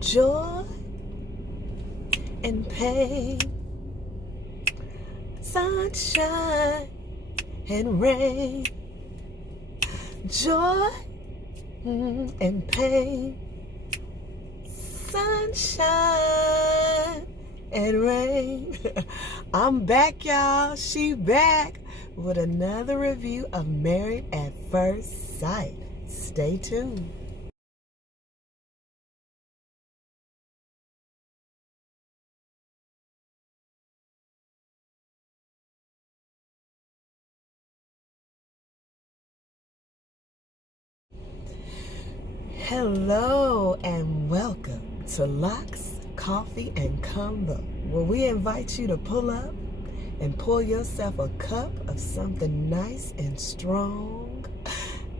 joy and pain, sunshine and rain, joy and pain, sunshine and rain. I'm back, y'all. She back with another review of Married at First Sight. Stay tuned. Hello and welcome to Locks, Coffee, and Combo, where we invite you to pull up and pour yourself a cup of something nice and strong,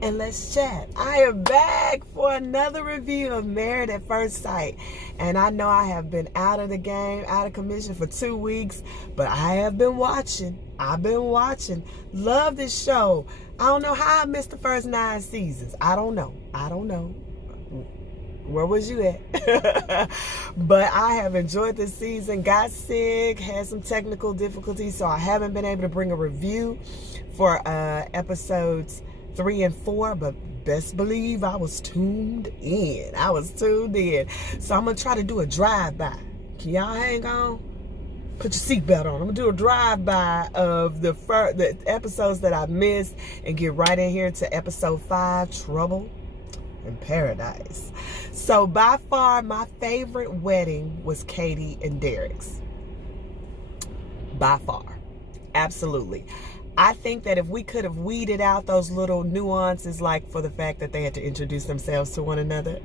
and let's chat. I am back for another review of Married at First Sight, and I know I have been out of the game, out of commission for 2 weeks, but I have been watching. I've been watching. Love this show. I don't know how I missed the first 9 seasons. I don't know. Where was you at? But I have enjoyed this season. Got sick, had some technical difficulties, so I haven't been able to bring a review for episodes 3 and 4, but best believe I was tuned in. So I'm going to try to do a drive-by. Can y'all hang on? Put your seatbelt on. I'm going to do a drive-by of the episodes that I missed and get right in here to episode 5, Trouble in Paradise. So by far my favorite wedding was Katie and Derek's. By far. Absolutely. I think that if we could have weeded out those little nuances, like for the fact that they had to introduce themselves to one another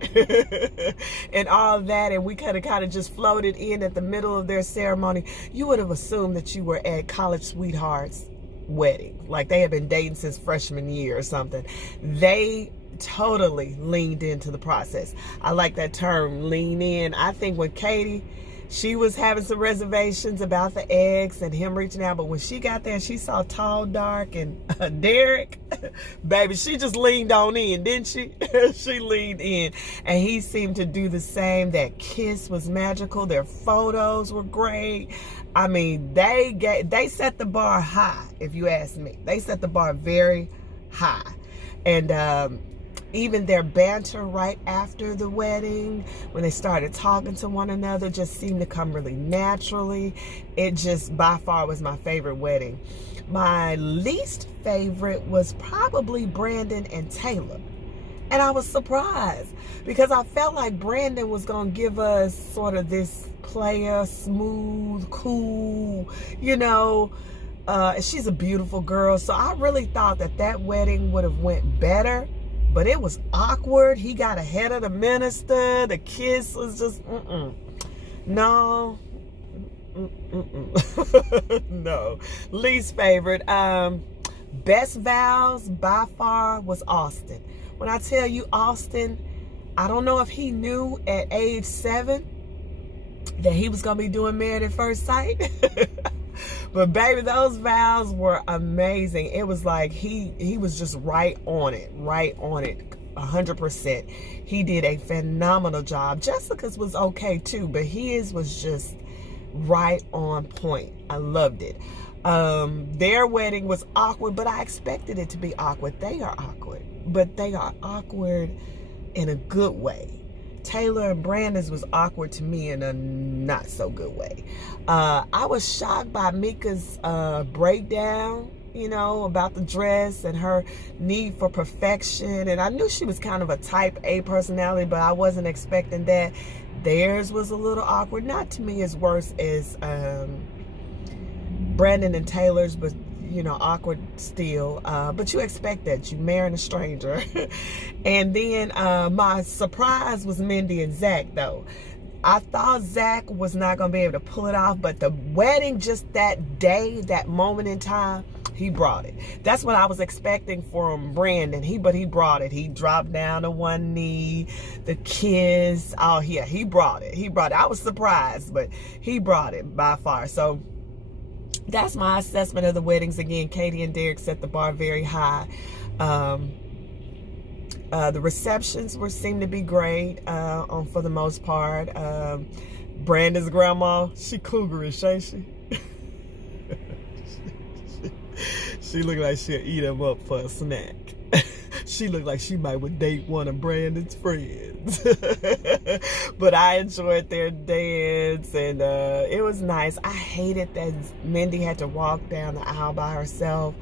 and all that, and we could have kind of just floated in at the middle of their ceremony, you would have assumed that you were at college sweethearts' wedding. Like they had been dating since freshman year or something. They totally leaned into the process. I like that term, lean in. I think when Katie, she was having some reservations about the eggs and him reaching out, but when she got there and she saw Tall, Dark, and Derek, baby, she just leaned on in, didn't she? She leaned in, and he seemed to do the same. That kiss was magical. Their photos were great. I mean, they set the bar high, if you ask me. They set the bar very high. And even their banter right after the wedding, when they started talking to one another, just seemed to come really naturally. It just by far was my favorite wedding. My least favorite was probably Brandon and Taylor. And I was surprised because I felt like Brandon was going to give us sort of this player, smooth, cool, she's a beautiful girl. So I really thought that wedding would have went better. But it was awkward. He got ahead of the minister. The kiss was just, no. No. Least favorite. Best vows by far was Austin. When I tell you Austin, I don't know if he knew at age 7 that he was going to be doing Married at First Sight. But baby, those vows were amazing. It was like he was just right on it, 100%. He did a phenomenal job. Jessica's was okay too, but his was just right on point. I loved it. Their wedding was awkward, but I expected it to be awkward. They are awkward, but they are awkward in a good way. Taylor and Brandon's was awkward to me in a not so good way. I was shocked by Mika's breakdown, about the dress and her need for perfection. And I knew she was kind of a type A personality, but I wasn't expecting that. Theirs was a little awkward. Not to me as worse as Brandon and Taylor's, but awkward still. But you expect that. You marrying a stranger. And then my surprise was Mindy and Zach, though. I thought Zach was not going to be able to pull it off, but the wedding, just that day, that moment in time, he brought it. That's what I was expecting from Brandon. But he brought it. He dropped down to one knee, the kiss. Oh, yeah, he brought it. I was surprised, but he brought it by far. So that's my assessment of the weddings. Again, Katie and Derek set the bar very high. The receptions seemed to be great for the most part. Brandon's grandma, she cougarish, ain't she? She looked like she'll eat him up for a snack. She looked like she might would date one of Brandon's friends. But I enjoyed their dance, and it was nice. I hated that Mindy had to walk down the aisle by herself.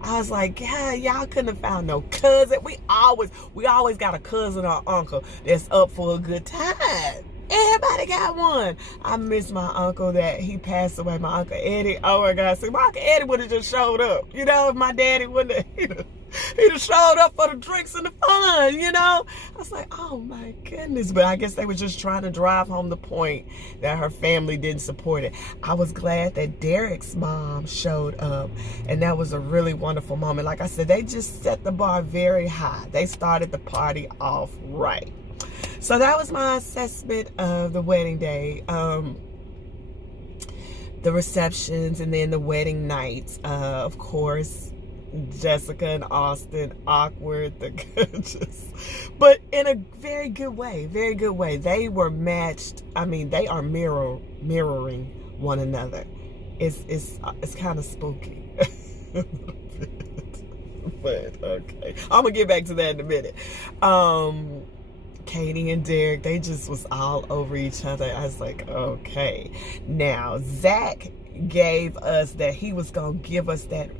I was like, yeah, y'all couldn't have found no cousin. We always got a cousin or uncle that's up for a good time. Everybody got one. I miss my uncle that he passed away, my Uncle Eddie. Oh my God, see, my Uncle Eddie would have just showed up. You know, if my daddy wouldn't have, he'd have showed up for the drinks and the fun, you know? I was like, oh my goodness. But I guess they were just trying to drive home the point that her family didn't support it. I was glad that Derek's mom showed up, and that was a really wonderful moment. Like I said, they just set the bar very high. They started the party off right. So that was my assessment of the wedding day. The receptions, and then the wedding nights. Of course, Jessica and Austin, awkward, but in a very good way, very good way. They were matched. I mean, they are mirroring one another. It's kind of spooky. But okay, I'm gonna get back to that in a minute. Katie and Derek, they just was all over each other. I was like, okay. Now, Zach gave us that he was going to give us that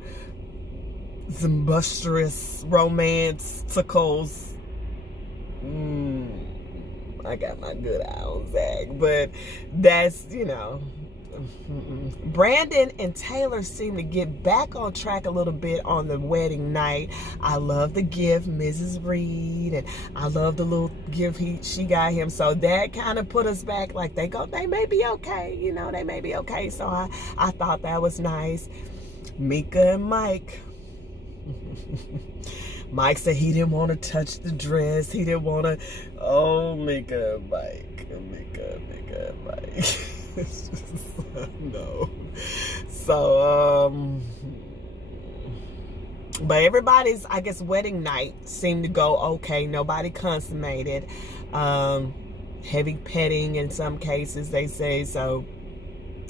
zembustrous romancicals. I got my good eye on Zach. But that's, you know... Brandon and Taylor seem to get back on track a little bit on the wedding night. I love the gift, Mrs. Reed, and I love the little gift she got him. So that kind of put us back, like they may be okay, you know, they may be okay. So I thought that was nice. Mika and Mike. Mike said he didn't want to touch the dress. He didn't want to. Oh, Mika and Mike. Mika and Mike. No. So, but everybody's, I guess, wedding night seemed to go okay. Nobody consummated. Heavy petting in some cases, they say. So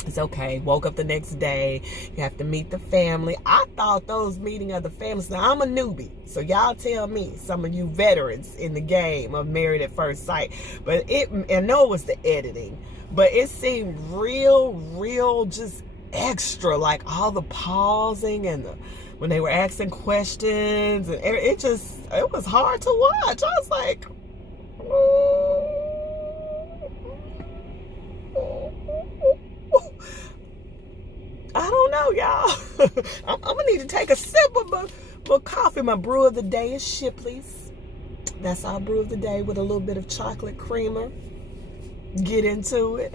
it's okay. Woke up the next day. You have to meet the family. I thought those meeting of the families. Now, I'm a newbie, so y'all tell me, some of you veterans in the game of Married at First Sight. But I know it was the editing, but it seemed real, just extra. Like all the pausing and when they were asking questions, and it was hard to watch. I was like, I don't know, y'all. I'm gonna need to take a sip of my coffee. My brew of the day is Shipley's. That's our brew of the day with a little bit of chocolate creamer. Get into it.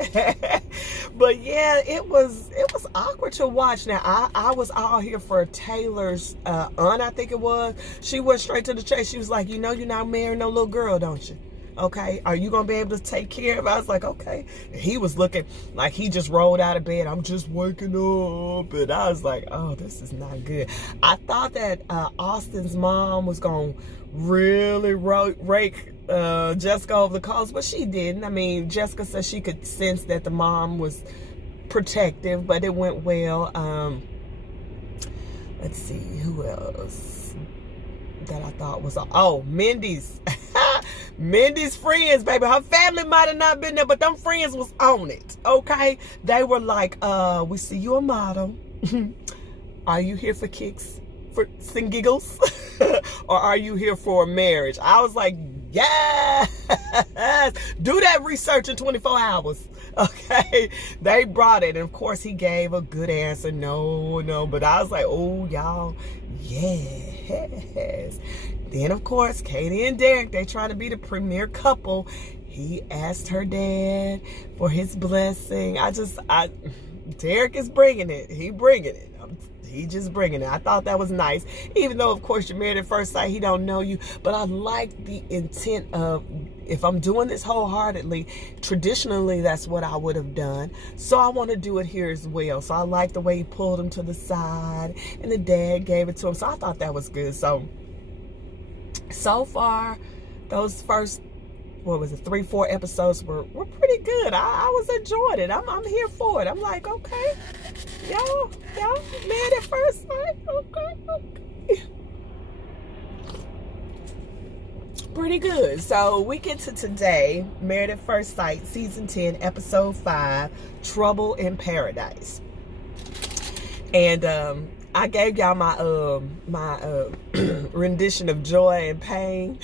But yeah, it was awkward to watch. Now I was all here for Taylor's aunt, I think it was. She went straight to the chase. She was like, you know, you're not marrying no little girl, don't you? Okay, are you gonna be able to take care of it? I was like, okay. And he was looking like he just rolled out of bed. I'm just waking up. And I was like, oh, this is not good. I thought that Austin's mom was gonna really rake Jessica over the coals, but she didn't. I mean, Jessica said she could sense that the mom was protective, but it went well. Let's see, who else that I thought was, Mindy's Mindy's friends, baby. Her family might have not been there, but them friends was on it, okay? They were like, we see you a model. Are you here for kicks, for and giggles? Or are you here for a marriage? I was like, yes! Do that research in 24 hours, okay? They brought it, and of course he gave a good answer, no. But I was like, oh, y'all, yes. Then, of course, Katie and Derek, they trying to be the premier couple. He asked her dad for his blessing. Derek is bringing it. He bringing it. He just bringing it. I thought that was nice. Even though, of course, you're married at first sight, he don't know you. But I like the intent of, if I'm doing this wholeheartedly, traditionally, that's what I would have done. So I want to do it here as well. So I like the way he pulled him to the side, and the dad gave it to him. So I thought that was good. So So far, those first, 3-4 episodes were pretty good. I was enjoying it. I'm here for it. I'm like, okay, y'all Married at First Sight. Okay. Pretty good. So we get to today, Married at First Sight, season 10, episode 5, Trouble in Paradise. And I gave y'all my rendition of joy and pain,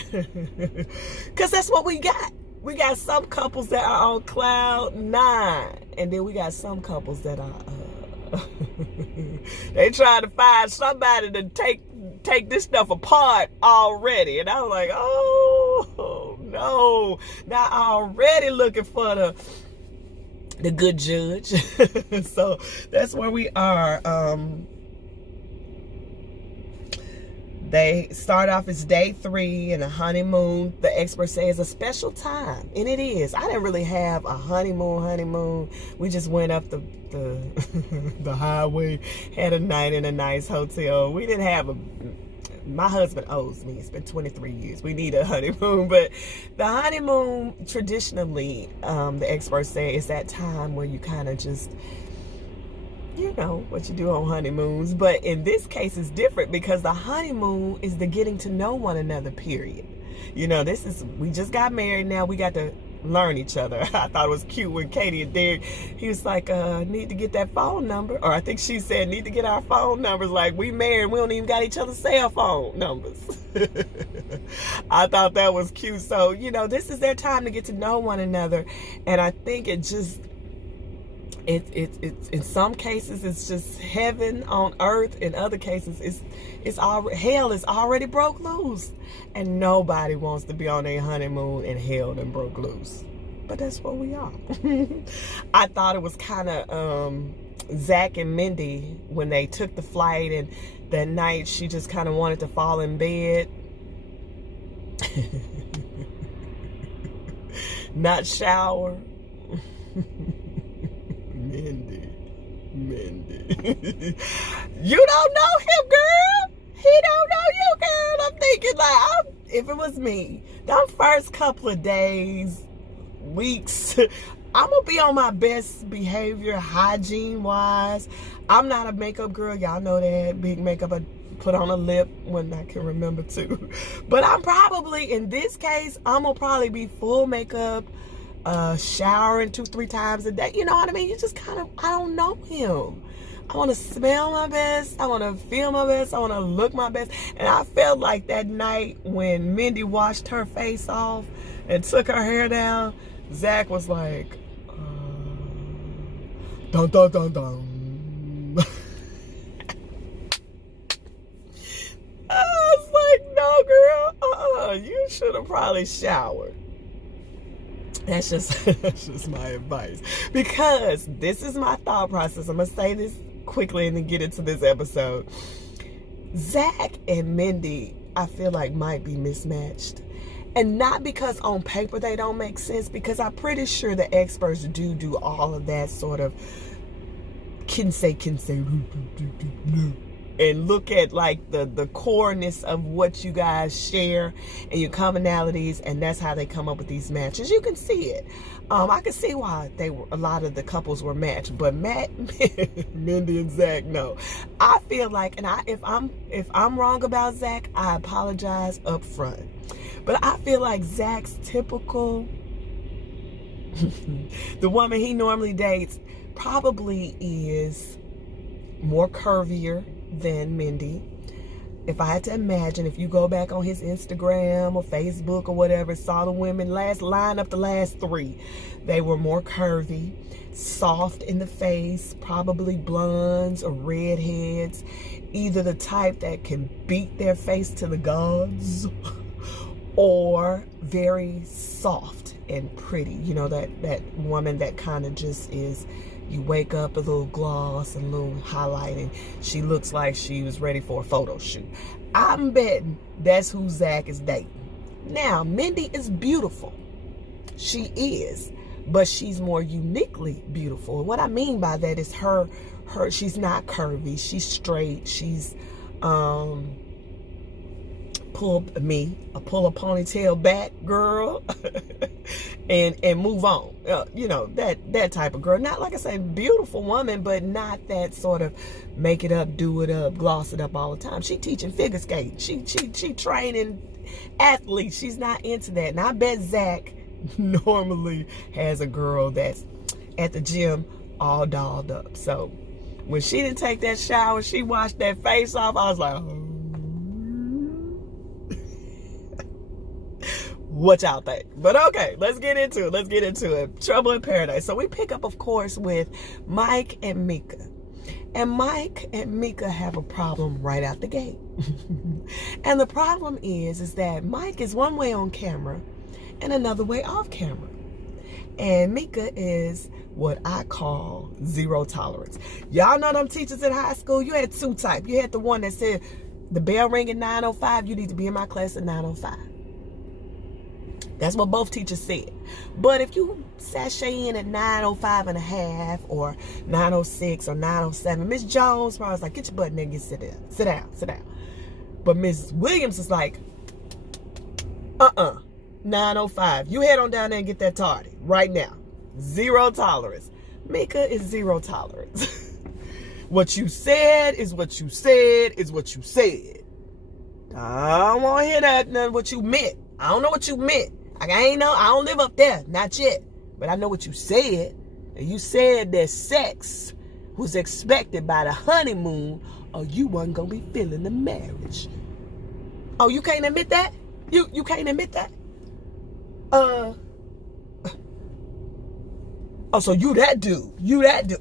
because that's what we got. We got some couples that are on cloud 9, and then we got some couples that are they trying to find somebody to take this stuff apart already. And I was like, oh no, not already looking for the good judge. So that's where we are. They start off as day 3 and a honeymoon. The experts say it's a special time, and it is. I didn't really have a honeymoon. We just went up the the highway, had a night in a nice hotel. We didn't have my husband owes me. It's been 23 years. We need a honeymoon. But the honeymoon, traditionally, the experts say, is that time where you kind of just, you know, what you do on honeymoons. But in this case, it's different, because the honeymoon is the getting to know one another period. You know, we just got married. Now we got to learn each other. I thought it was cute when Katie and Derek, he was like, need to get that phone number. Or I think she said, need to get our phone numbers. Like, we married, we don't even got each other's cell phone numbers. I thought that was cute. So, you know, this is their time to get to know one another. And I think it just, it's in some cases it's just heaven on earth. In other cases hell is already broke loose, and nobody wants to be on their honeymoon and hell done broke loose. But that's where we are. I thought it was kind of Zach and Mindy when they took the flight, and that night she just kind of wanted to fall in bed, not shower. Mindy. You don't know him, girl. He don't know you, girl. I'm thinking, like, if it was me, them first couple of days, weeks, I'm gonna be on my best behavior, hygiene wise. I'm not a makeup girl. Y'all know that. Big makeup, I put on a lip when I can remember to. But I'm probably, in this case, I'm gonna probably be full makeup, showering 2-3 times a day. You know what I mean? You just kind of, I don't know him. I want to smell my best. I want to feel my best. I want to look my best. And I felt like that night when Mindy washed her face off and took her hair down, Zach was like, dun dun dun dun. I was like, no, girl, you should have probably showered. That's just my advice, because this is my thought process. I'm gonna say this quickly and then get into this episode. Zach and Mindy, I feel like, might be mismatched, and not because on paper they don't make sense, because I'm pretty sure the experts do all of that sort of can say and look at like the coreness of what you guys share and your commonalities, and that's how they come up with these matches. You can see it. I can see why a lot of the couples were matched, but Mindy and Zach, no. I feel like, and if I'm wrong about Zach, I apologize up front. But I feel like Zach's typical, the woman he normally dates probably is more curvier than Mindy. If I had to imagine, if you go back on his Instagram or Facebook or whatever, saw the women line up the last 3, they were more curvy, soft in the face, probably blondes or redheads, either the type that can beat their face to the gods or very soft and pretty. You know, that woman that kind of just is, you wake up a little gloss and a little highlight, and she looks like she was ready for a photo shoot. I'm betting that's who Zach is dating. Now, Mindy is beautiful. She is, but she's more uniquely beautiful. And what I mean by that is her she's not curvy. She's straight. She's pull a ponytail back girl and move on. You know, that type of girl. Not, like I said, beautiful woman, but not that sort of make it up, do it up, gloss it up all the time. She teaching figure skating. She training athletes. She's not into that. And I bet Zach normally has a girl that's at the gym all dolled up. So when she didn't take that shower, she washed that face off, I was like, oh. What y'all think? But okay, let's get into it. Trouble in Paradise. So we pick up, of course, with Mike and Mika. And Mike and Mika have a problem right out the gate. And the problem is that Mike is one way on camera and another way off camera. And Mika is what I call zero tolerance. Y'all know them teachers in high school? You had two types. You had the one that said, the bell ring at 9:05, you need to be in my class at 9:05. That's what both teachers said. But if you sashay in at 9:05 and a half or 9:06 or 9:07, Miss Jones probably was like, get your butt in there and get sit down. But Miss Williams is like, 9:05. You head on down there and get that tardy right now. Zero tolerance. Mika is zero tolerance. What you said is what you said is what you said. I don't want to hear that, what you meant. I don't know what you meant. I don't live up there, not yet. But I know what you said. And you said that sex was expected by the honeymoon, or you wasn't gonna be feeling the marriage. Oh, you can't admit that? You can't admit that? Oh, so you that dude.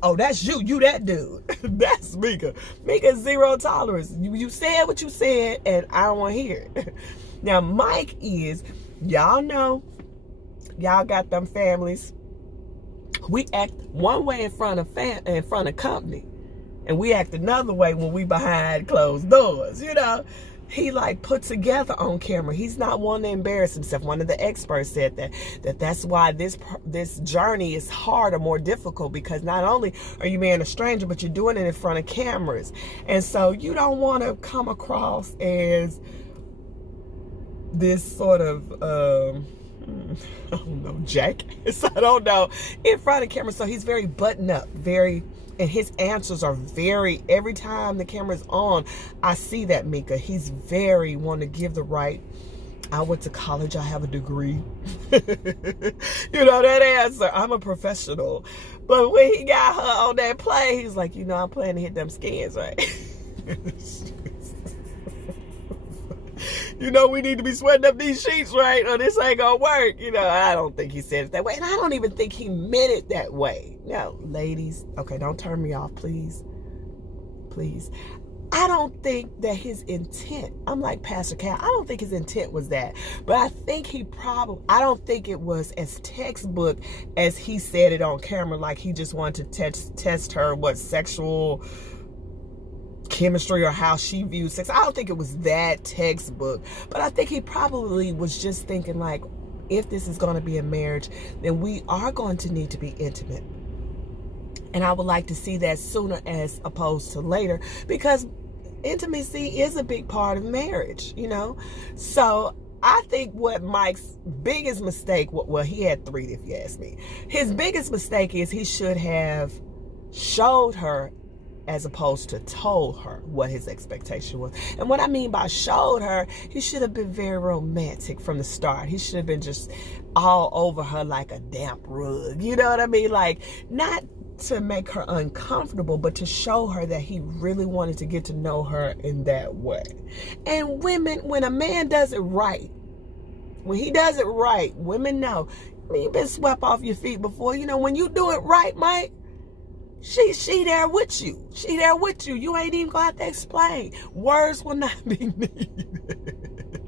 Oh, that's you. You that dude. That's Mika. Mika's zero tolerance. You said what you said, and I don't want to hear it. Now, Mike is, y'all know, y'all got them families. We act one way in front of company, and we act another way when we behind closed doors. You know, he like put together on camera. He's not one to embarrass himself. One of the experts said that's why this journey is hard or more difficult, because not only are you marrying a stranger, but you're doing it in front of cameras, and so you don't want to come across as this sort of I don't know, jackass. I don't know, in front of camera. So he's very buttoned up, and his answers are very, every time the camera's on, I see that Mika. He's very want to give the right, I went to college, I have a degree. You know, that answer, I'm a professional. But when he got her on that play, he's like, I'm planning to hit them skins, right? We need to be sweating up these sheets, right? Or this ain't gonna work. I don't think he said it that way. And I don't even think he meant it that way. Now, ladies, okay, don't turn me off, please. Please. I don't think that his intent, I'm like Pastor Cal, I don't think his intent was that. But I think I don't think it was as textbook as he said it on camera, like he just wanted to test her, sexual chemistry or how she views sex. I don't think it was that textbook, but I think he probably was just thinking, like, if this is going to be a marriage, then we are going to need to be intimate, and I would like to see that sooner as opposed to later, because intimacy is a big part of marriage. So I think what Mike's biggest mistake, well, he had three if you ask me. His biggest mistake is he should have showed her as opposed to told her what his expectation was. And what I mean by showed her, he should have been very romantic from the start. He should have been just all over her like a damp rug. You know what I mean? Like, not to make her uncomfortable, but to show her that he really wanted to get to know her in that way. And women, when a man does it right, when he does it right, women know. You've been swept off your feet before. When you do it right, Mike, She there with you. She there with you. You ain't even gonna have to explain. Words will not be needed.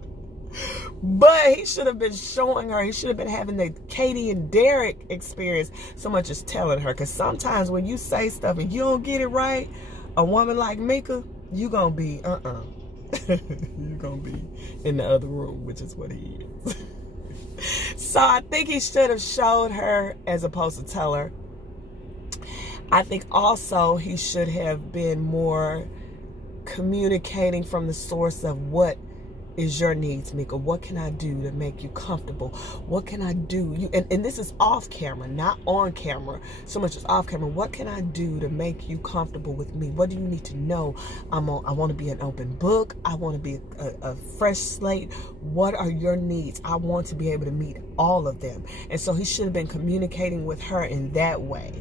But he should have been showing her. He should have been having the Katie and Derek experience so much as telling her. Because sometimes when you say stuff and you don't get it right, a woman like Mika, you gonna be you're gonna be in the other room, which is what he is. So I think he should have showed her as opposed to tell her. I think also he should have been more communicating from the source of what is your needs, Mika? What can I do to make you comfortable? What can I do? And this is off camera, not on camera so much as off camera. What can I do to make you comfortable with me? What do you need to know? I want to be an open book. I want to be a fresh slate. What are your needs? I want to be able to meet all of them. And so he should have been communicating with her in that way.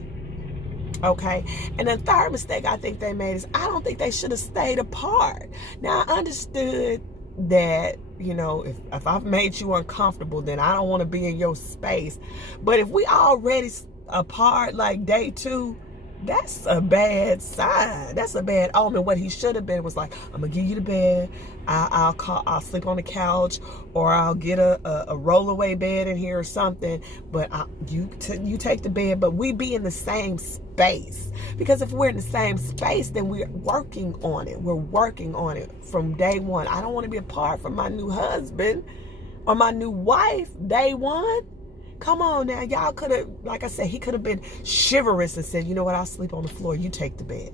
Okay. And the third mistake I think they made is I don't think they should have stayed apart. Now, I understood that, you know, if I've made you uncomfortable, then I don't want to be in your space. But if we already apart like day 2, that's a bad sign. That's a bad omen. What he should have been was like, I'm gonna give you the bed. I'll sleep on the couch, or I'll get a rollaway bed in here or something. But you take the bed, but we be in the same space. Because if we're in the same space, then we're working on it. We're working on it from day 1. I don't want to be apart from my new husband or my new wife day 1. Come on now, y'all could have, like I said, he could have been chivalrous and said, you know what, I'll sleep on the floor, you take the bed.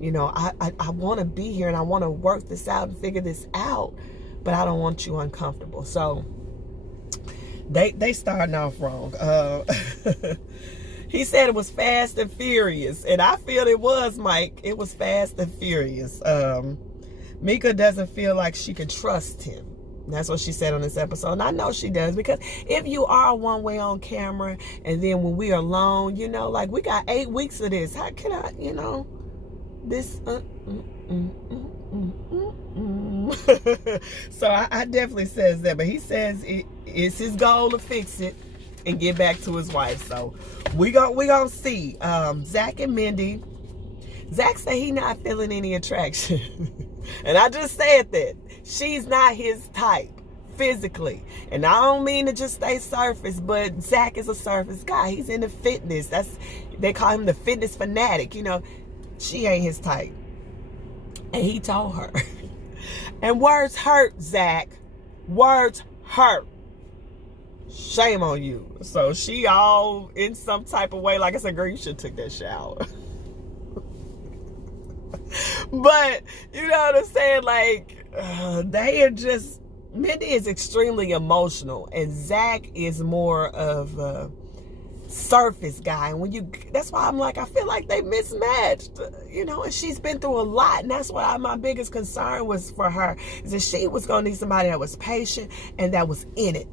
You know, I want to be here and I want to work this out and figure this out, but I don't want you uncomfortable. So they starting off wrong. He said it was fast and furious, and I feel it was, Mike. It was fast and furious. Mika doesn't feel like she can trust him. That's what she said on this episode. And I know she does, because if you are one way on camera and then when we are alone, you know, like we got 8 weeks of this. How can I, you know, this. So I definitely says that. But he says it's his goal to fix it and get back to his wife. So we gonna see. Zach and Mindy. Zach said he not feeling any attraction. And I just said that. She's not his type physically. And I don't mean to just stay surface, but Zach is a surface guy. He's into fitness. They call him the fitness fanatic. You know, she ain't his type. And he told her. And words hurt, Zach. Words hurt. Shame on you. So she all in some type of way. Like I said, girl, you should have took that shower. But, you know what I'm saying? Like, they are just, Mindy is extremely emotional, and Zach is more of a surface guy. And that's why I'm like, I feel like they mismatched, you know, and she's been through a lot. And that's why my biggest concern was for her, is that she was going to need somebody that was patient and that was in it.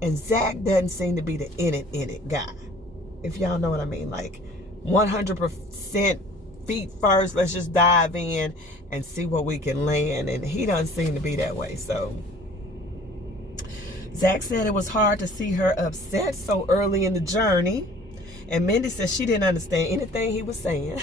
And Zach doesn't seem to be the in it guy. If y'all know what I mean, like 100% feet first, let's just dive in and see what we can land. And he doesn't seem to be that way. So Zach said it was hard to see her upset so early in the journey. And Mindy said she didn't understand anything he was saying.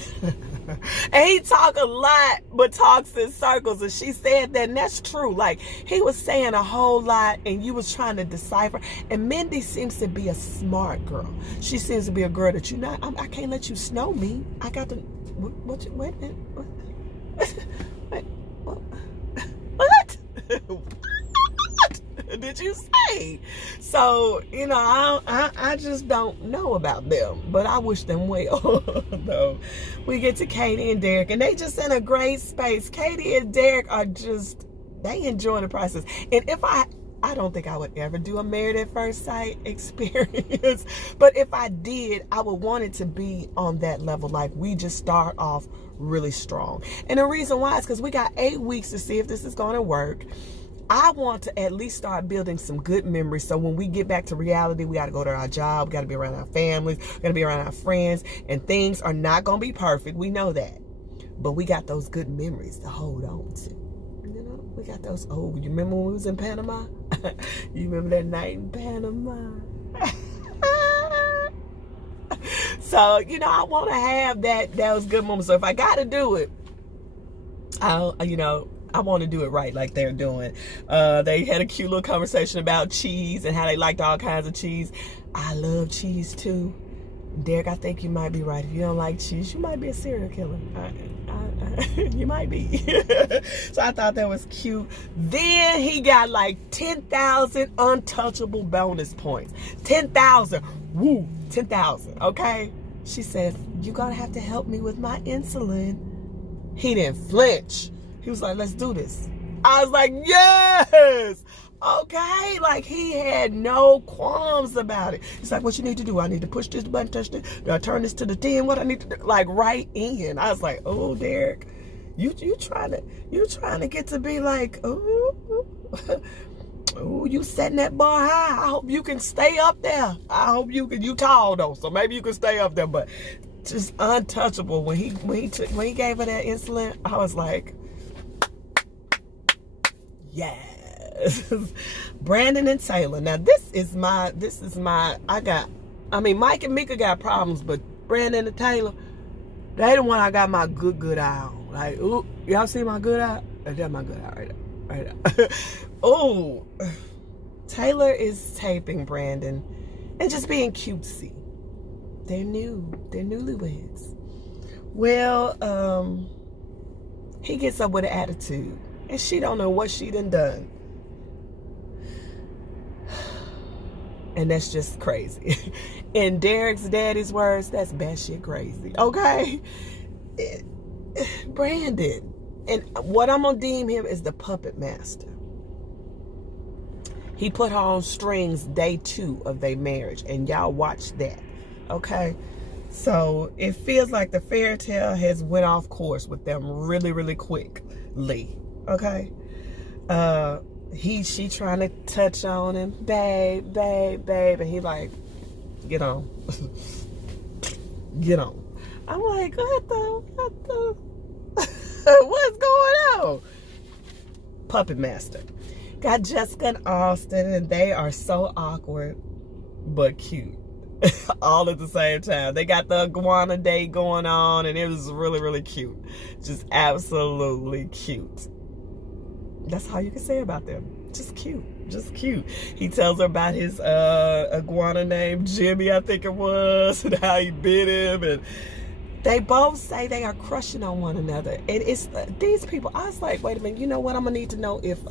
And he talk a lot, but talks in circles. And she said that, and that's true. Like, he was saying a whole lot, and you was trying to decipher. And Mindy seems to be a smart girl. She seems to be a girl that I can't let you snow me. I got to, wait a minute. What? Did you say? So, you know, I just don't know about them, but I wish them well. Though we get to Katie and Derek, and they just in a great space. Katie and Derek are just, they enjoy the process. And if I don't think I would ever do a Married at First Sight experience, but if I did, I would want it to be on that level. Like, we just start off really strong. And the reason why is because we got 8 weeks to see if this is going to work. I want to at least start building some good memories. So when we get back to reality, we got to go to our job. We got to be around our families. We got to be around our friends. And things are not going to be perfect. We know that. But we got those good memories to hold on to. You know, we got those. Oh, you remember when we was in Panama? You remember that night in Panama? So, you know, I want to have those good moments. So if I got to do it, I want to do it right, like they're doing. They had a cute little conversation about cheese and how they liked all kinds of cheese. I love cheese too. Derek, I think you might be right. If you don't like cheese, you might be a serial killer. You might be. So I thought that was cute. Then he got like 10,000 untouchable bonus points. 10,000. Woo, 10,000. Okay. She said, you're going to have to help me with my insulin. He didn't flinch. He was like, let's do this. I was like, yes. Okay, like he had no qualms about it. He's like, what you need to do? I need to push this button, touch this. Do I turn this to the 10? What I need to do? Like right in. I was like, oh, Derek, you trying to get to be like, oh, oh, you setting that bar high. I hope you can stay up there. I hope you can. You tall though, so maybe you can stay up there. But just untouchable. When he gave her that insulin, I was like, yeah. Brandon and Taylor. Now this is my Mike and Mika got problems, but Brandon and Taylor, they the one I got my good eye on. Like, ooh, y'all see my good eye? That's my good eye right there. Oh, Taylor is taping Brandon and just being cutesy. They're newlyweds. Well, he gets up with an attitude and she don't know what she done. And that's just crazy. In Derek's daddy's words, that's batshit crazy. Okay? Brandon. And what I'm going to deem him is the puppet master. He put her on strings day 2 of their marriage. And y'all watch that. Okay? So it feels like the fairy tale has went off course with them really, really quickly. Okay? She trying to touch on him, babe, and he like, get on. Get on. I'm like, what the what's going on? Puppet master. Got Jessica and Austin, and they are so awkward but cute. All at the same time. They got the iguana date going on, and it was really, really cute. Just absolutely cute. That's all you can say about them. Just cute. He tells her about his iguana named Jimmy, I think it was, and how he bit him. And they both say they are crushing on one another. And it's these people. I was like, wait a minute. You know what? I'm going to need to know if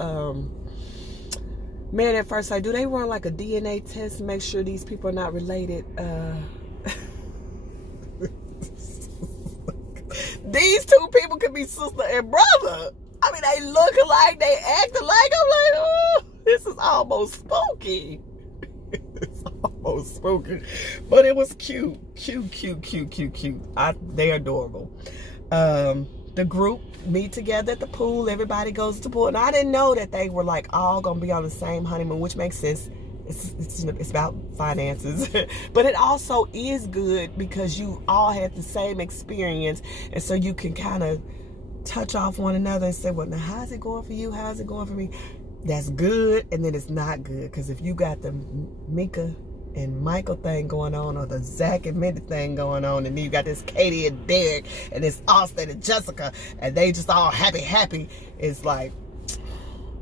Married at First Sight, do they run like a DNA test to make sure these people are not related? These two people could be sister and brother. I mean, they look alike, they act alike. I'm like, oh, this is almost spooky. It's almost spooky. But it was cute. They're adorable. The group meet together at the pool. Everybody goes to the pool. And I didn't know that they were like all going to be on the same honeymoon, which makes sense. It's about finances. But it also is good because you all had the same experience. And so you can kind of touch off one another and say, well, now how's it going for you? How's it going for me? That's good. And then it's not good. Because if you got the Mika and Michael thing going on, or the Zach and Mindy thing going on, and then you got this Katie and Derek and this Austin and Jessica, and they just all happy, it's like,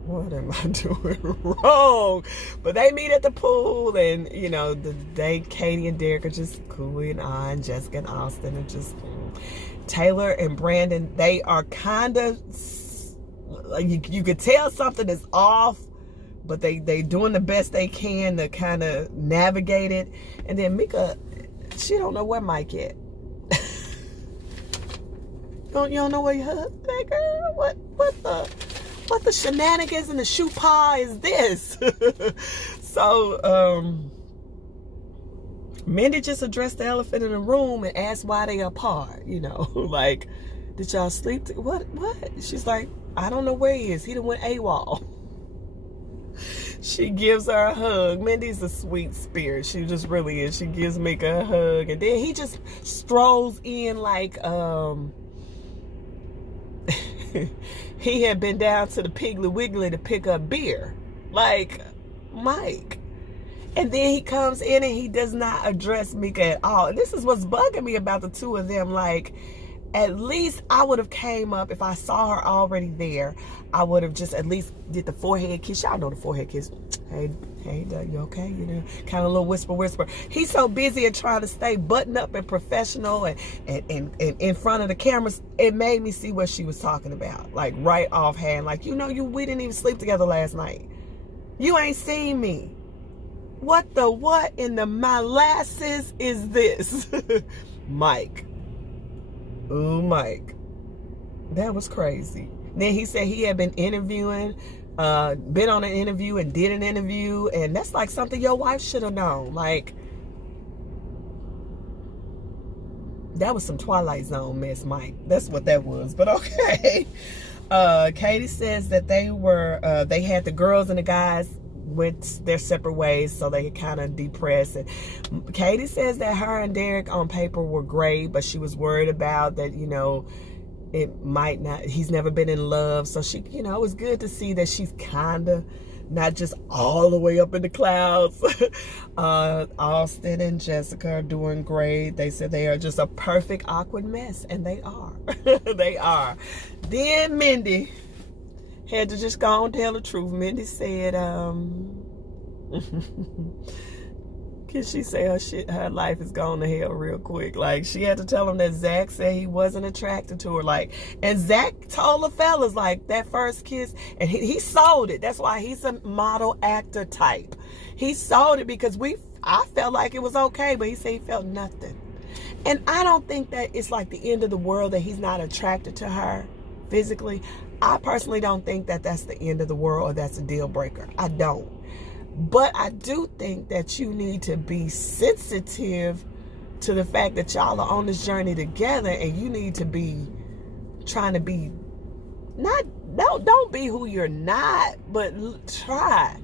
what am I doing wrong? But they meet at the pool, and you know, Katie and Derek are just cooling on. Jessica and Austin are just Taylor and Brandon, they are kind of like, you could tell something is off, but they doing the best they can to kind of navigate it. And then Mika, she don't know where Mike at. You don't know where your husband at, girl? What the shenanigans and the shoe pie is this? So Mindy just addressed the elephant in the room and asked why they apart. You know, like, did y'all sleep? What? She's like, I don't know where he is. He done went AWOL. She gives her a hug. Mindy's a sweet spirit. She just really is. She gives Mika a hug. And then he just strolls in like he had been down to the Piggly Wiggly to pick up beer. Like, Mike. And then he comes in and he does not address Mika at all. And this is what's bugging me about the two of them. Like, at least I would have came up, if I saw her already there, I would have just at least did the forehead kiss. Y'all know the forehead kiss. Hey, Doug, you okay? You know, kind of a little whisper. He's so busy and trying to stay buttoned up and professional and in front of the cameras. It made me see what she was talking about. Like, right offhand. Like, you know, we didn't even sleep together last night. You ain't seen me. What in the molasses is this? Mike. Ooh, Mike. That was crazy. Then he said he had been interviewing, been on an interview and did an interview, and that's like something your wife should have known. Like, that was some Twilight Zone mess, Mike. That's what that was. But okay. Katie says that they had the girls and the guys went their separate ways, so they kind of depressed. And Katie says that her and Derek on paper were great, but she was worried about that, you know, it might not, he's never been in love. So she, you know, it was good to see that she's kind of not just all the way up in the clouds. Austin and Jessica are doing great. They said they are just a perfect awkward mess, and they are. They are. Then Mindy had to just go and tell the truth. Mindy said, can she say her life is going to hell real quick? Like, she had to tell him that Zach said he wasn't attracted to her. Like, and Zach told the fellas, like, that first kiss, and he sold it. That's why he's a model actor type. He sold it because I felt like it was okay, but he said he felt nothing. And I don't think that it's like the end of the world that he's not attracted to her physically. I personally don't think that that's the end of the world or that's a deal breaker. I don't. But I do think that you need to be sensitive to the fact that y'all are on this journey together, and you need to be trying to be don't be who you're not, but try,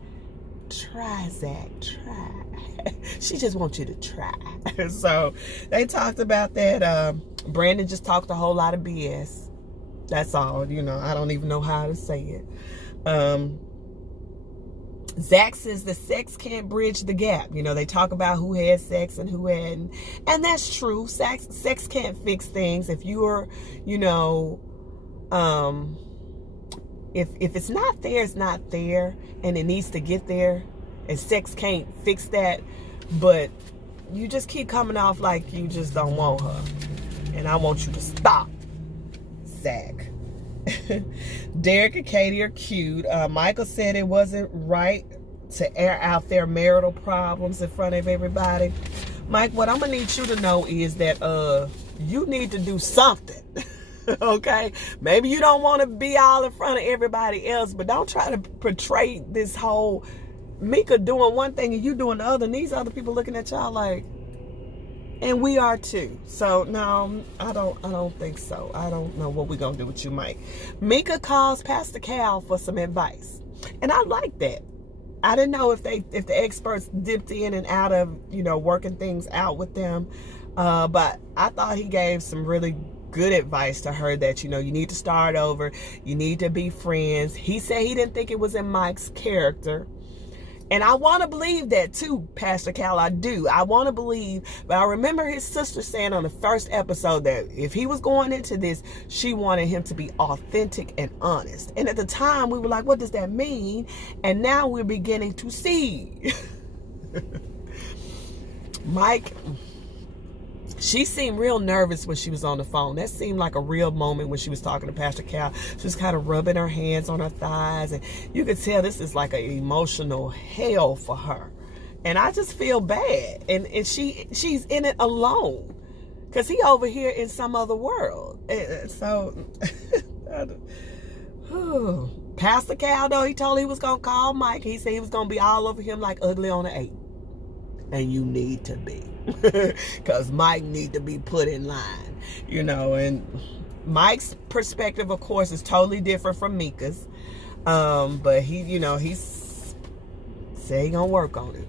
Zach, try. She just wants you to try. So they talked about that. Brandon just talked a whole lot of BS. That's all, you know. I don't even know how to say it. Zach says the sex can't bridge the gap. You know, they talk about who had sex and who hadn't. And that's true. Sex can't fix things. If you're, you know, if it's not there, it's not there. And it needs to get there. And sex can't fix that. But you just keep coming off like you just don't want her. And I want you to stop, Zach. Derek and Katie are cute. Michael said it wasn't right to air out their marital problems in front of everybody. Mike, what I'm gonna need you to know is that you need to do something. Okay? Maybe you don't want to be all in front of everybody else, but don't try to portray this whole Mika doing one thing and you doing the other, and these other people looking at y'all like, and we are too. So no, I don't think so. I don't know what we're gonna do with you, Mike. Mika calls Pastor Cal for some advice, and I like that. I didn't know if the experts dipped in and out of, you know, working things out with them, but I thought he gave some really good advice to her that, you know, you need to start over, you need to be friends. He said he didn't think it was in Mike's character. And I want to believe that too, Pastor Cal. I do. I want to believe. But I remember his sister saying on the first episode that if he was going into this, she wanted him to be authentic and honest. And at the time, we were like, what does that mean? And now we're beginning to see. Mike, she seemed real nervous when she was on the phone. That seemed like a real moment when she was talking to Pastor Cal. She was kind of rubbing her hands on her thighs, and you could tell this is like an emotional hell for her. And I just feel bad. And she's in it alone, because he over here in some other world. And so, Pastor Cal, though, he told he was going to call Mike. He said he was going to be all over him like Ugly on the 8. And you need to be. Because Mike need to be put in line, you know. And Mike's perspective, of course, is totally different from Mika's, but he, you know, he's say he gonna work on it.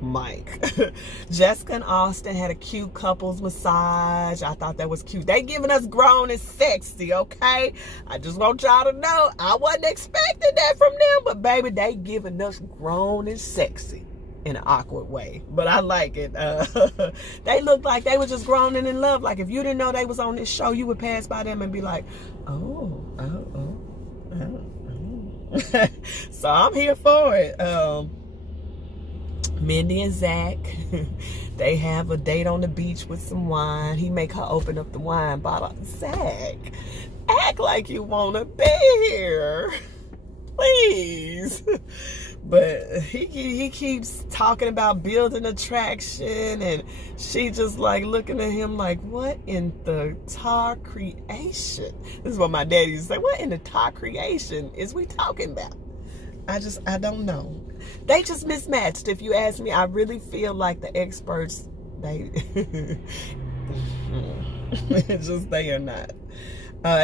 Mike. Jessica and Austin had a cute couples massage. I thought that was cute. They giving us grown and sexy, okay? I just want y'all to know I wasn't expecting that from them, but baby, they giving us grown and sexy in an awkward way, but I like it. They looked like they were just grown and in love. Like, if you didn't know they was on this show, you would pass by them and be like, oh. So I'm here for it. Mindy and Zach, they have a date on the beach with some wine. He make her open up the wine bottle. Zach, act like you want to be here, please. But he keeps talking about building attraction, and she just like looking at him like, what in the tar creation? This is what my daddy used to say. What in the tar creation is we talking about? I don't know. They just mismatched. If you ask me, I really feel like the experts, they are not.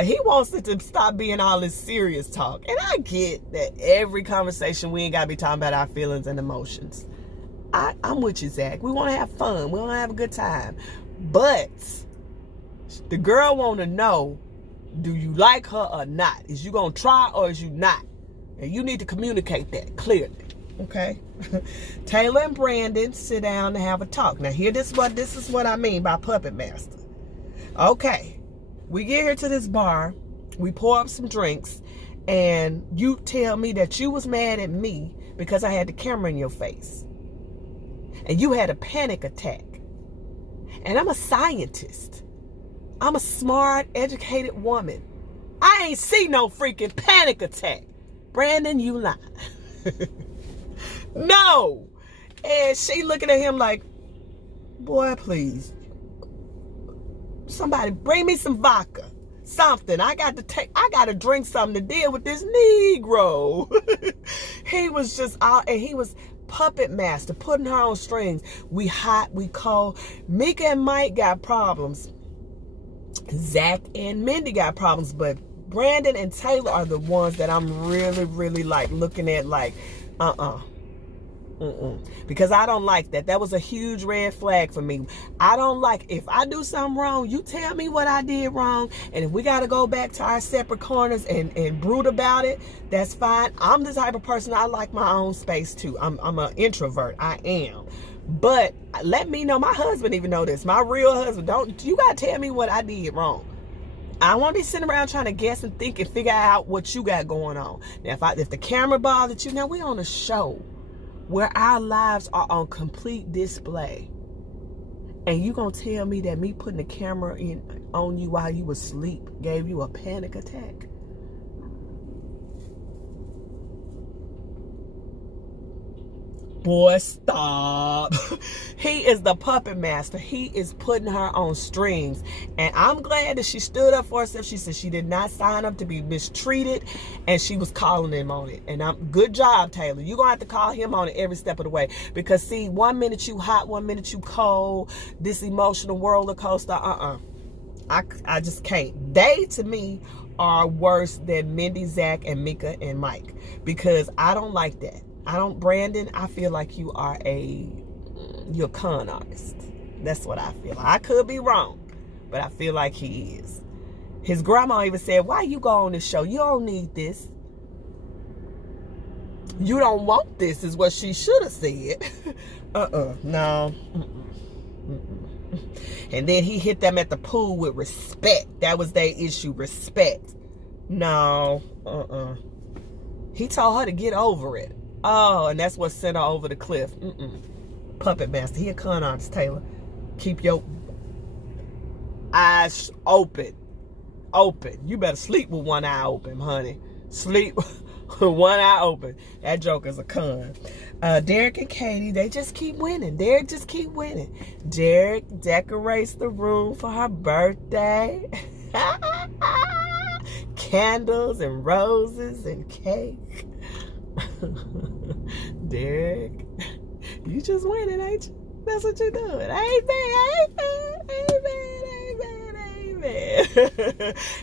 He wants it to stop being all this serious talk. And I get that every conversation we ain't got to be talking about our feelings and emotions. I'm with you, Zach. We want to have fun. We want to have a good time. But the girl want to know, do you like her or not? Is you going to try or is you not? And you need to communicate that clearly. Okay? Taylor and Brandon sit down and have a talk. Now, this is what I mean by puppet master. Okay. We get here to this bar, we pour up some drinks, and you tell me that you was mad at me because I had the camera in your face. And you had a panic attack. And I'm a scientist. I'm a smart, educated woman. I ain't see no freaking panic attack. Brandon, you lie. No. And she looking at him like, boy, please. Somebody bring me some vodka, something. I got to drink something to deal with this Negro. He was just out, and he was puppet master, putting her on strings. We hot, we cold. Mika and Mike got problems. Zach and Mindy got problems, but Brandon and Taylor are the ones that I'm really, really like looking at like, because I don't like that. That was a huge red flag for me. I don't like, if I do something wrong, you tell me what I did wrong. And if we got to go back to our separate corners and brood about it, that's fine. I'm the type of person, I like my own space too. I'm an introvert. I am. But let me know, my husband even know this. My real husband, you got to tell me what I did wrong. I won't be sitting around trying to guess and think and figure out what you got going on. Now, if the camera bothered you, now we on a show where our lives are on complete display. And you gonna tell me that me putting the camera on you while you was asleep gave you a panic attack? Boy, stop. He is the puppet master. He is putting her on strings. And I'm glad that she stood up for herself. She said she did not sign up to be mistreated, and she was calling him on it. And good job, Taylor. You're going to have to call him on it every step of the way. Because, see, 1 minute you hot, 1 minute you cold, this emotional roller coaster, I just can't. They, to me, are worse than Mindy, Zach, and Mika and Mike. Because I don't like that. Brandon, I feel like you're a con artist. That's what I feel. I could be wrong, but I feel like he is. His grandma even said, why you go on this show? You don't need this. You don't want this is what she should have said. No. And then he hit them at the pool with respect. That was their issue, respect. No. He told her to get over it. Oh, and that's what sent her over the cliff. Puppet master. He a con artist, Taylor. Keep your eyes open. You better sleep with one eye open, honey. Sleep with one eye open. That joker's a con. Derek and Katie, they just keep winning. Derek just keep winning. Derek decorates the room for her birthday. Candles and roses and cake. Derek, you just winning, ain't you? That's what you're doing. Amen.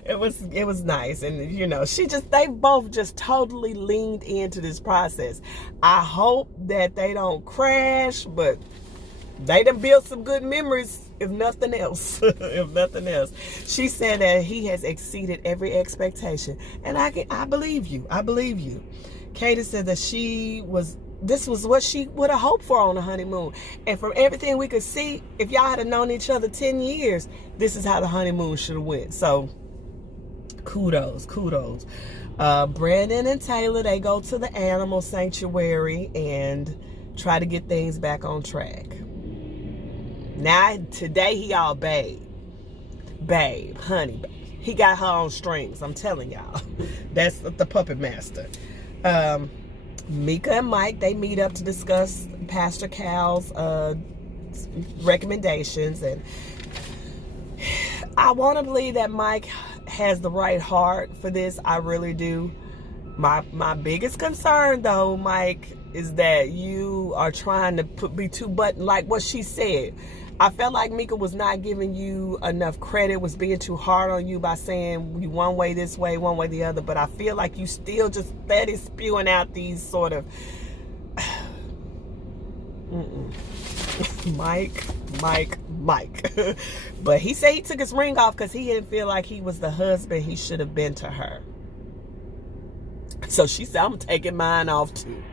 It was nice. And you know, they both just totally leaned into this process. I hope that they don't crash, but they done built some good memories, if nothing else. She said that he has exceeded every expectation. And I believe you. Katie said that this was what she would have hoped for on the honeymoon. And from everything we could see, if y'all had known each other 10 years, this is how the honeymoon should have went. So, kudos. Brandon and Taylor, they go to the animal sanctuary and try to get things back on track. Now, today he all babe, honey, babe. He got her on strings, I'm telling y'all. That's the puppet master. Mika and Mike, they meet up to discuss Pastor Cal's recommendations, and I want to believe that Mike has the right heart for this. I really do. My biggest concern, though, Mike, is that you are trying to be too button, like what she said. I felt like Mika was not giving you enough credit, was being too hard on you by saying you one way this way, one way the other. But I feel like you still just steady spewing out these sort of Mike. But he said he took his ring off because he didn't feel like he was the husband he should have been to her. So she said, I'm taking mine off too.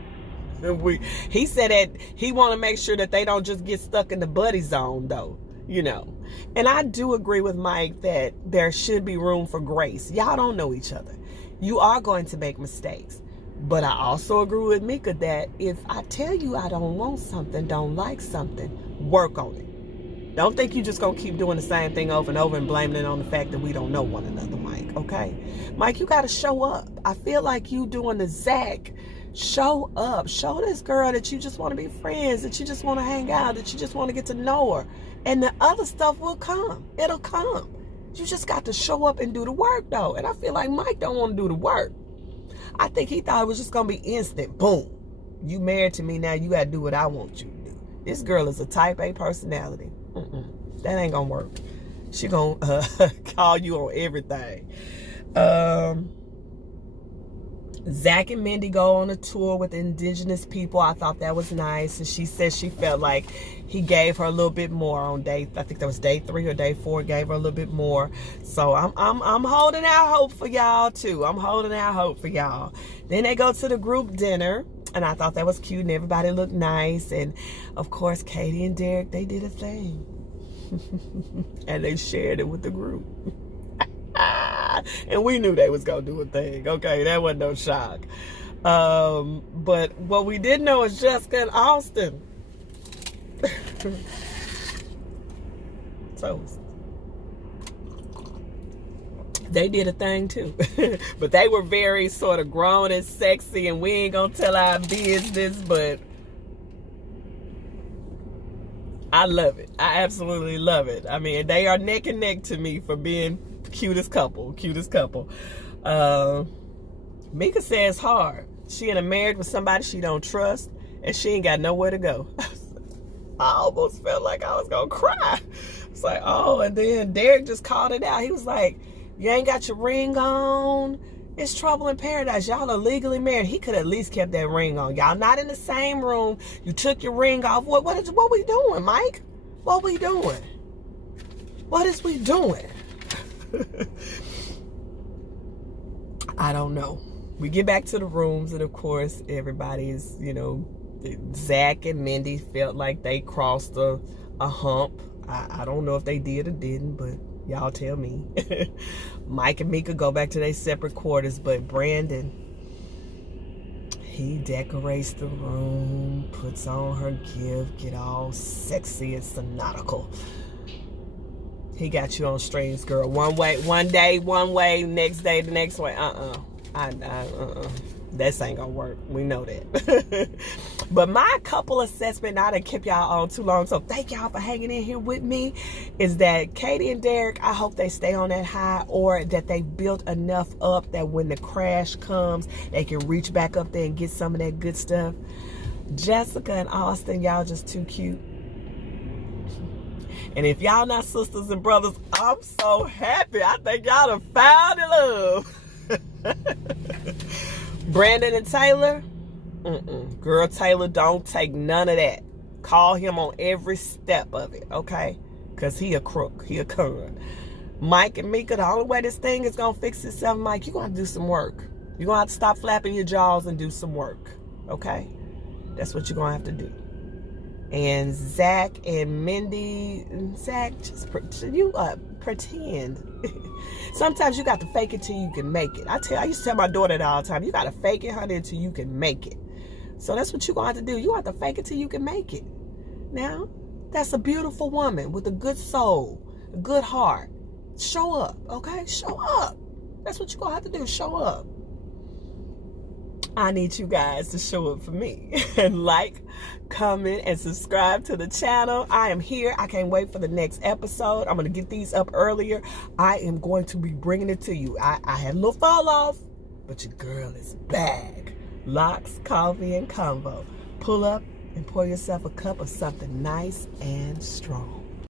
He said that he want to make sure that they don't just get stuck in the buddy zone, though, you know. And I do agree with Mike that there should be room for grace. Y'all don't know each other. You are going to make mistakes. But I also agree with Mika that if I tell you I don't want something, don't like something, work on it. Don't think you're just going to keep doing the same thing over and over and blaming it on the fact that we don't know one another, Mike, okay? Mike, you got to show up. I feel like you doing the Zach. Show up. Show this girl that you just want to be friends, that you just want to hang out, that you just want to get to know her. And the other stuff will come. It'll come. You just got to show up and do the work, though. And I feel like Mike don't want to do the work. I think he thought it was just going to be instant. Boom. You married to me now. You got to do what I want you to do. This girl is a type A personality. That ain't going to work. She going to call you on everything. Zach and Mindy go on a tour with indigenous people. I thought that was nice. And she said she felt like he gave her a little bit more on day, I think that was day 3 or day 4, gave her a little bit more. So I'm holding out hope for y'all too. I'm holding out hope for y'all. Then they go to the group dinner, and I thought that was cute, and everybody looked nice. And of course, Katie and Derek, they did a thing. And they shared it with the group. And we knew they was gonna do a thing. Okay, that wasn't no shock. But what we didn't know is Jessica and Austin. Toast. They did a thing too. But they were very sort of grown and sexy, and we ain't gonna tell our business, but I love it. I absolutely love it. I mean, they are neck and neck to me for being cutest couple. Mika says hard. She in a marriage with somebody she don't trust, and she ain't got nowhere to go. I almost felt like I was gonna cry. It's like, oh, and then Derek just called it out. He was like, you ain't got your ring on. It's trouble in paradise. Y'all are legally married. He could at least kept that ring on. Y'all not in the same room. You took your ring off. What we doing, Mike? What we doing? What is we doing? I don't know. We get back to the rooms, and of course, everybody's, Zach and Mindy felt like they crossed a hump. I don't know if they did or didn't, but y'all tell me. Mike and Mika go back to their separate quarters, but Brandon, he decorates the room, puts on her gift, get all sexy and synodical. He got you on strings, girl. One way, one day, one way, next day, the next way. This ain't gonna work. We know that. But my couple assessment, now that kept y'all on too long, so thank y'all for hanging in here with me, is that Katie and Derek, I hope they stay on that high, or that they built enough up that when the crash comes, they can reach back up there and get some of that good stuff. Jessica and Austin, y'all just too cute. And if y'all not sisters and brothers, I'm so happy. I think y'all done found in love. Brandon and Taylor, girl, Taylor, don't take none of that. Call him on every step of it, okay? Because he a crook. He a con. Mike and Mika, the only way this thing is going to fix itself, Mike, you're going to have to do some work. You're going to have to stop flapping your jaws and do some work, okay? That's what you're going to have to do. And Zach and Mindy, Zach, just pretend. Sometimes you got to fake it till you can make it. I used to tell my daughter that all the time. You got to fake it, honey, until you can make it. So that's what you're going to have to do. You have to fake it till you can make it. Now, that's a beautiful woman with a good soul, a good heart. Show up, okay? Show up. That's what you're going to have to do. Show up. I need you guys to show up for me and like, comment, and subscribe to the channel. I am here. I can't wait for the next episode. I'm going to get these up earlier. I am going to be bringing it to you. I had a little fall off, but your girl is back. Locks, coffee, and convo. Pull up and pour yourself a cup of something nice and strong.